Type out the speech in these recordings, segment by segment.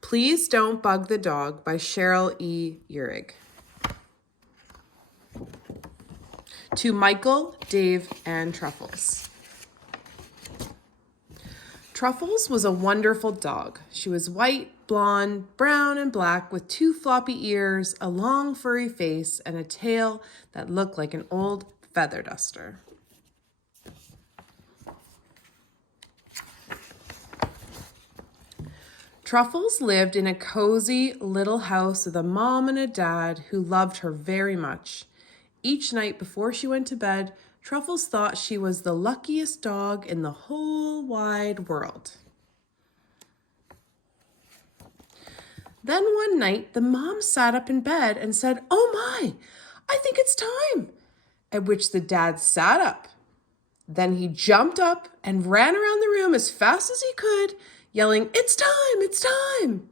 Please Don't Bug the Dog by Cheryl E. Uhrig. To Michael, Dave, and Truffles. Truffles was a wonderful dog. She was white, blonde, brown, and black with 2 floppy ears, a long furry face, and a tail that looked like an old feather duster. Truffles lived in a cozy little house with a mom and a dad who loved her very much. Each night before she went to bed, Truffles thought she was the luckiest dog in the whole wide world. Then one night, the mom sat up in bed and said, "Oh my, I think it's time." At which the dad sat up. Then he jumped up and ran around the room as fast as he could, yelling, "It's time, it's time."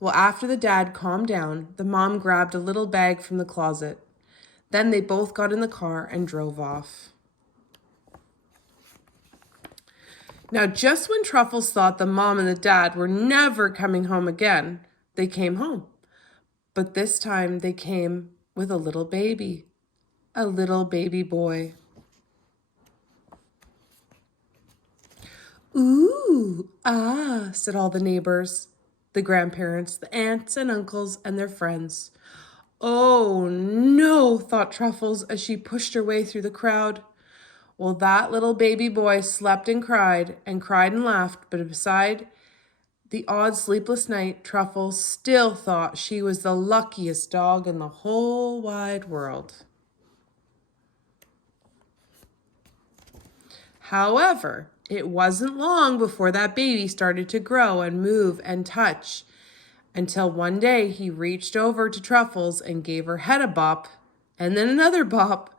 Well, after the dad calmed down, the mom grabbed a little bag from the closet. Then they both got in the car and drove off. Now, just when Truffles thought the mom and the dad were never coming home again, they came home. But this time they came with a little baby boy. "Ooh, ah," said all the neighbors, the grandparents, the aunts and uncles, and their friends. "Oh no," thought Truffles as she pushed her way through the crowd. Well, that little baby boy slept and cried and laughed, but beside the odd sleepless night, Truffles still thought she was the luckiest dog in the whole wide world. However, it wasn't long before that baby started to grow and move and touch, until one day he reached over to Truffles and gave her head a bop, and then another bop.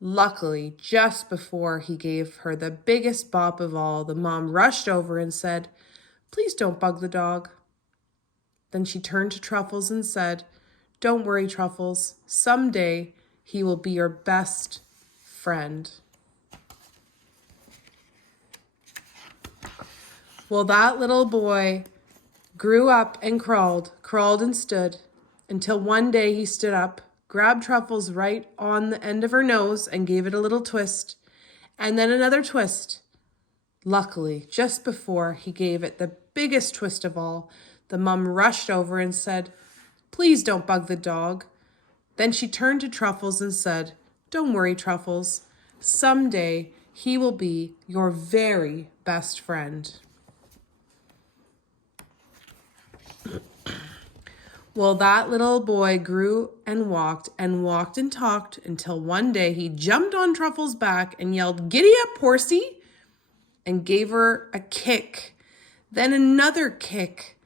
Luckily, just before he gave her the biggest bop of all, the mom rushed over and said, "Please don't bug the dog." Then she turned to Truffles and said, "Don't worry, Truffles. Someday he will be your best friend." Well, that little boy grew up and crawled and stood, until one day he stood up, grabbed Truffles right on the end of her nose and gave it a little twist, and then another twist. Luckily, just before he gave it the biggest twist of all, the mom rushed over and said, "Please don't bug the dog." Then she turned to Truffles and said, "Don't worry, Truffles. Someday he will be your very best friend." Well, that little boy grew and walked and talked until one day he jumped on Truffles' back and yelled, "Giddy up, horsey," and gave her a kick, then another kick.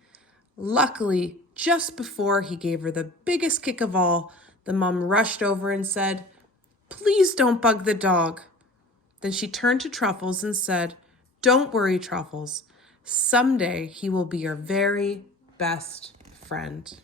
Luckily, just before he gave her the biggest kick of all, the mom rushed over and said, "Please don't bug the dog." Then she turned to Truffles and said, "Don't worry, Truffles. Someday he will be your very best friend."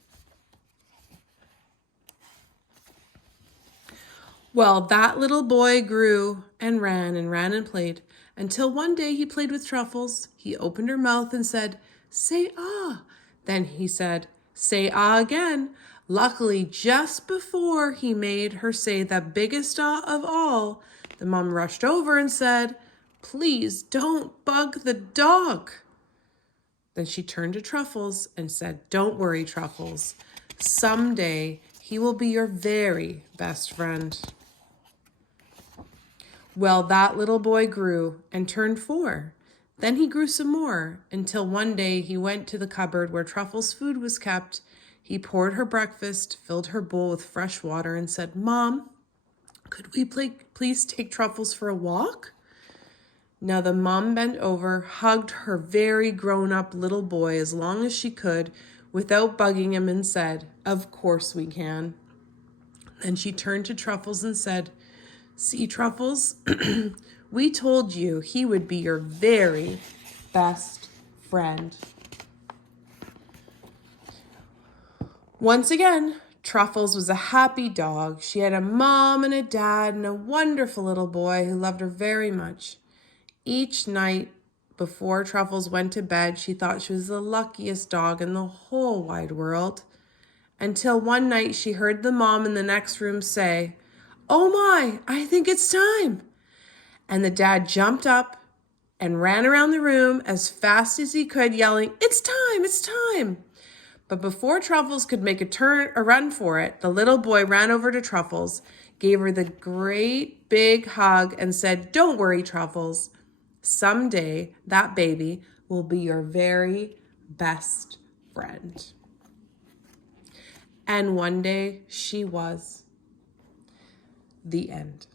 Well, that little boy grew and ran and played until one day he played with Truffles. He opened her mouth and said, "Say ah." Then he said, "Say ah again." Luckily, just before he made her say the biggest ah of all, the mom rushed over and said, "Please don't bug the dog." Then she turned to Truffles and said, "Don't worry, Truffles. Someday he will be your very best friend." Well, that little boy grew and turned 4. Then he grew some more until one day he went to the cupboard where Truffles' food was kept. He poured her breakfast, filled her bowl with fresh water, and said, "Mom, could we please take Truffles for a walk?" Now the mom bent over, hugged her very grown-up little boy as long as she could without bugging him and said, "Of course we can." Then she turned to Truffles and said, "See, Truffles, we told you he would be your very best friend." Once again, Truffles was a happy dog. She had a mom and a dad and a wonderful little boy who loved her very much. Each night before Truffles went to bed, she thought she was the luckiest dog in the whole wide world. Until one night she heard the mom in the next room say, "Oh my, I think it's time." And the dad jumped up and ran around the room as fast as he could, yelling, "It's time, it's time." But before Truffles could make a run for it, the little boy ran over to Truffles, gave her the great big hug, and said, "Don't worry, Truffles. Someday that baby will be your very best friend." And one day she was. The end.